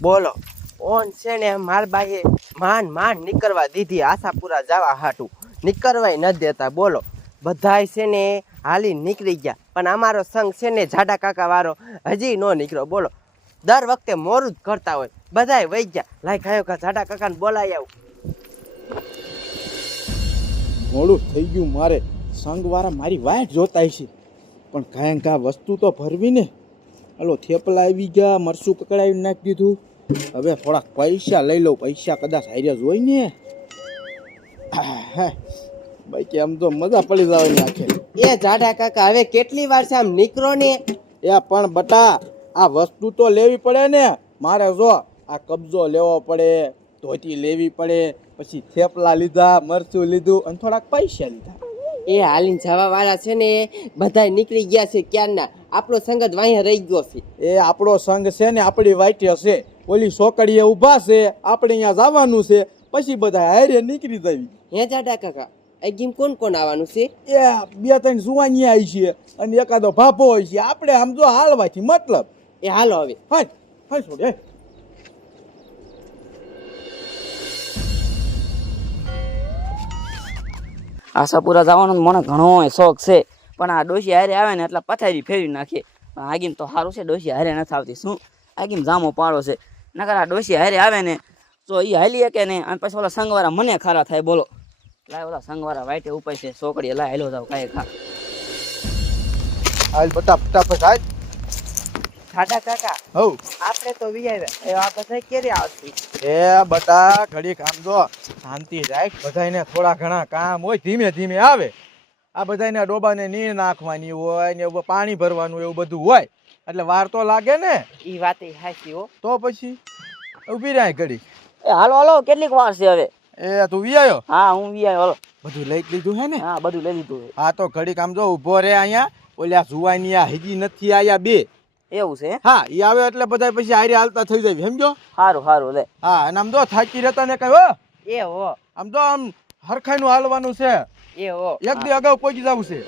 બોલો, ઓન છે ને માર બાઈએ માન માન નીકળવા દીધી આશાપુરા જવા હાટું. નીકળવાય ન દેતા, બોલો. બધાય છે ને હાલી નીકળી ગયા, પણ અમારો સંઘ છે ને જાડા કાકા વાળો હજી ન નીકળ્યો, બોલો. દર વખતે મોરું જ કરતા હોય, બધાય વહી ગયા. લાય ખાયો કા જાડા કાકાને બોલાય આવું. મોડું થઈ ગયું મારે. સંઘવાળા મારી વાટ જોતાય છે. પણ કાંઈ કા વસ્તુ તો ભરવી ને? હલો થેપલા આવી ગયા મરસું કકડાવી નાખી દીધું. હવે થોડાક પૈસા લઈ લઉં પૈસા કદાચ હાર્યા જોઈ ને. ભાઈ કે આમ તો મજા પડી જવાની આખે. એ જાડા કાકા હવે કેટલી વાર છે આમ નીકળો ને? એ પણ બટા આ વસ્તુ તો લેવી પડે ને. મારે જો આ કબજો લેવો પડે ધોતી લેવી પડે પછી થેપલા લીધા મરચું લીધું અને થોડાક પૈસા લીધા. એ હાલીને જવા વાળા છે ને બધાય નીકળી ગયા છે ક્યારના? આપણો સંગત વાઅહીંયા રહી ગયો છે. એ આપણો સંઘ છે ને આપણી વાટી હશે ઓલી સોકડીએ ઊભા છે આપણે અહીંયા જવાનું છે પછી બધા હારે નીકળી જવી હે જાડા કાકા આ ગીમ કોણ કોણ આવવાનું છે? એ બે ત્રણ જુવાની આવી છે અને એકાદો ભાપો હોય છે. આપણે આમ જો હાલવાથી મતલબ. એ હાલો હવે. હા હા છોડ આશાપુરા જવાનો મને ઘણો શોખ છે. પણ આ ડોસી હારે આવે ને એટલે પથારી ફેરવી નાખીએ. પણ આગીમ તો સારું છે ડોસી હારે નથી આવતી. શું? આગીમ જામો પાડો છે. નકર આ ડોસી હારે આવે ને તો એ હાલી કે નહીં? અને પછી ઓલા સંગવાળા મને ખારા થાય બોલો. લાય ઓલા સંગવાળા વાઈટે ઉપર છે છોકરી લાય હેલો જાવ કાંઈ ખા. હાલ બટા ફટાફટ હાલ. જાડા કાકા હવ આપણે તો વિયાવ્યા એ આ બધા ક્યારે આવતી એ બટા ઘડીક કામ જો શાંતિ રાખ. બધાયને થોડા ઘણા કામ હોય ધીમે ધીમે આવે. આ બધાને ડોબાને નીર નાખવાની હોય ને પાણી ભરવાનું એવું બધું હોય એટલે વાર તો લાગે ને. એ વાત હાચી હો. તો પછી? ઊભી રાય ઘડી એ હાલો હાલો કેટલીક વાર છે હવે? એ તું વિયાયો હા હું વી આવ્યો હાલો. બધું લઈ લીધું હે ને? હા બધું લઈ લીધું હા તો ઘડીક આમ જો ઊભો રે અહીંયા ઓલ્યા જુવાની આ હજી નથી આયા બે. એવું છે હા ઈ આવે એટલે બધા પછી હારે હાલતા થઈ જાય સમજો? સારું સારું લે. હા અને આમ જો થાકી રહેતા ને કઈ હો? એ હો. આમ તો આમ હરખાઈનું હાલવાનું છે. એ હો એક દી અગાઉ પહોંચી જવું છે.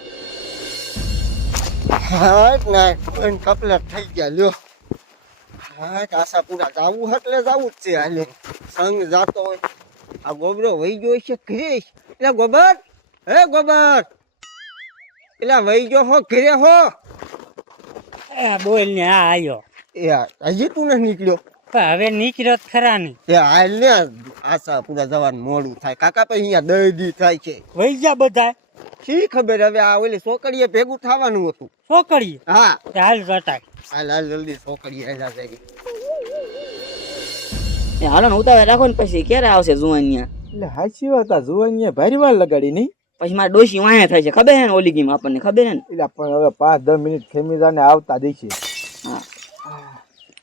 ના કોઈ કપલેટ થઈ ગયા લ્યો. આશા પૂરા જાવું એટલે જાવું જ છે હાલે. સંગ જાતો હોય. આ ગોબરો વહી ગયો છે ઘરે. એટલે ગોબર હે ગોબર? એટલે વહી ગયો હો ઘરે હો. એ બોલ ને આ આવ્યો એ હજી તું નથી નીકળ્યો. પણ હવે નીકળ્યો ખરા નહીં. એ હાલ ને આશા પૂરા જવાનું મોડું થાય. કાકા પછી અહીંયા દર્દી થાય છે. વહી જા બધા શી ખબર હવે આ ઓલી છોકરીએ ભેગું થવાનું હતું? છોકરી હા. હાલ જતા હાલ હાલ જલ્દી છોકરી આવ્યા છે. એ હાલો ને ઉતાવળ રાખો ને પછી ક્યારે આવશે જુવાનિયા? એટલે હાચી વાત આ જુવાનિયા ભારી વાર લગાડી નહીં. પછી મારે ડોશી વાંહે થાય છે. ખબર હે ને ઓલી ગીમ આપણને? ખબર હે ને? એટલે પણ હવે પાંચ દસ મિનિટ ખેમી જાને આવતા દેશે હા.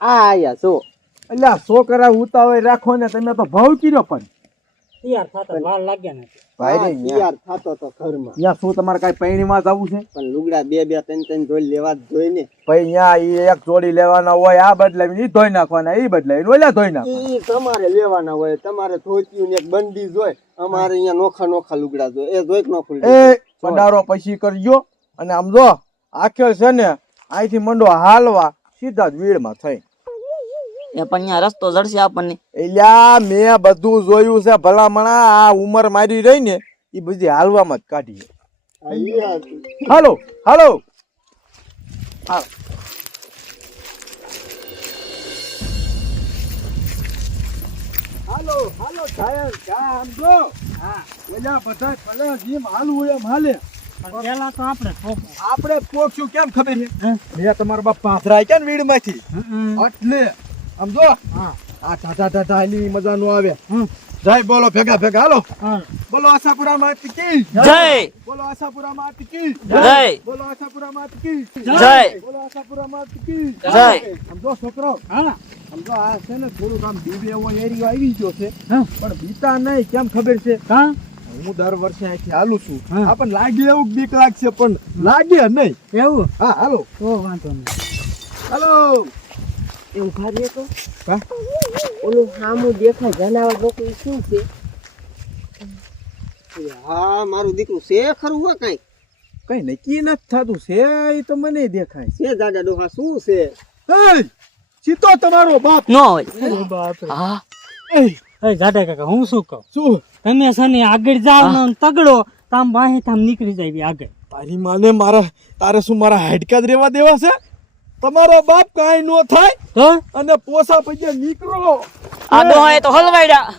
આ આયા છો એટલે આ છોકરા ઉતાવળ રાખો ને તમે તો ભાવ કર્યો પણ. તૈયાર થતો વાર લાગ્યા નથી ભાઈ રે તૈયાર થતો તો ઘરમાં. યા શું તમારે કઈ પૈણીમાં જવું છે? પણ લુગડા બે બે ત્રણ ત્રણ જોઈ લેવા જ જોઈ ને. ભાઈ યા ઈ એક જોડી લેવાના હોય આ બદલાવી ઈ ધોઈ નાખવાના ઈ બદલાવી ઓલા ધોઈ નાખવાના. ઈ તમારે લેવાના હોય તમારે ધોતિયું ને એક બંડી જોઈ. અમારે અહીંયા નોખા નોખા લુગડા જોઈ. એ જોઈ કે નોખું એ પડારો પછી કરજો. અને આમ જો આખે છે ને અહીંથી મંડો હાલવા સીધા જ વીડમાં થઈ એ પણ અહીંયા રસ્તો જડશે આપણને. એલ્યા મેં બધું જોયું છે ભલામણા આ ઉંમર મારી રહી ને એ બધી હાલવામાં જ કાઢી હાલો હાલો. હાલો. હાલો સાયન ક્યાં આમ જો. હા. ઓલા બધા ભલે જેમ હાલવું એમ હાલે. પેલા તો આપણે આપણે પોક્ષું કેમ ખબર છે? મેં તમારા બાપ પાથરા વીડમાંથી એટલે આમ જો હા. આ ટાટા ટાટા એની મજા નો આવે જય બોલો ભેગા ભેગા. હાલો. હા. બોલો આશાપુરા માં કી. જય. બોલો આશાપુરા માં કી. જય. બોલો આશાપુરા માં કી. જય. બોલો આશાપુરા માં કી. જય. સમજો છોકરો? હા. સમજો આ છે ને થોડું કામ બીબે એવો એરિયો આવી ગયો છે. પણ બીતા નહીં. કેમ ખબર છે? હા. હું દર વર્ષે અહીંથી હાલું છું. હા. આપણને લાગે એવું બીક લાગશે પણ લાગે નહીં. એવું? હા હાલો. તો વાંધો નહીં. હાલો. એ ઊભા તો? હા. ઓલું સામું દેખાય જનાવર લોકો શું છે? હા મારું દીકરું છે ખરું હોય કઈ. કઈ નક્કી નથી થતું. છે એ તો મને દેખાય. છે દાદા ડોહા શું છે? સીતો તમારો બાપ. નો હોય. બાપ હા. એ કાકા હું શું કહું? શું? તમે સને આગળ જાવ ને તગડો તામ બાહી તામ નીકળી જાય આગળ. તારી માને મારા તારે શું મારા હાડકા જ રહેવા દેવા છે? તમારો બાપ કાંઈ નો થાય અને પોસા પૈયા નીકળો. આ દોહા એ તો હલવાડ્યા.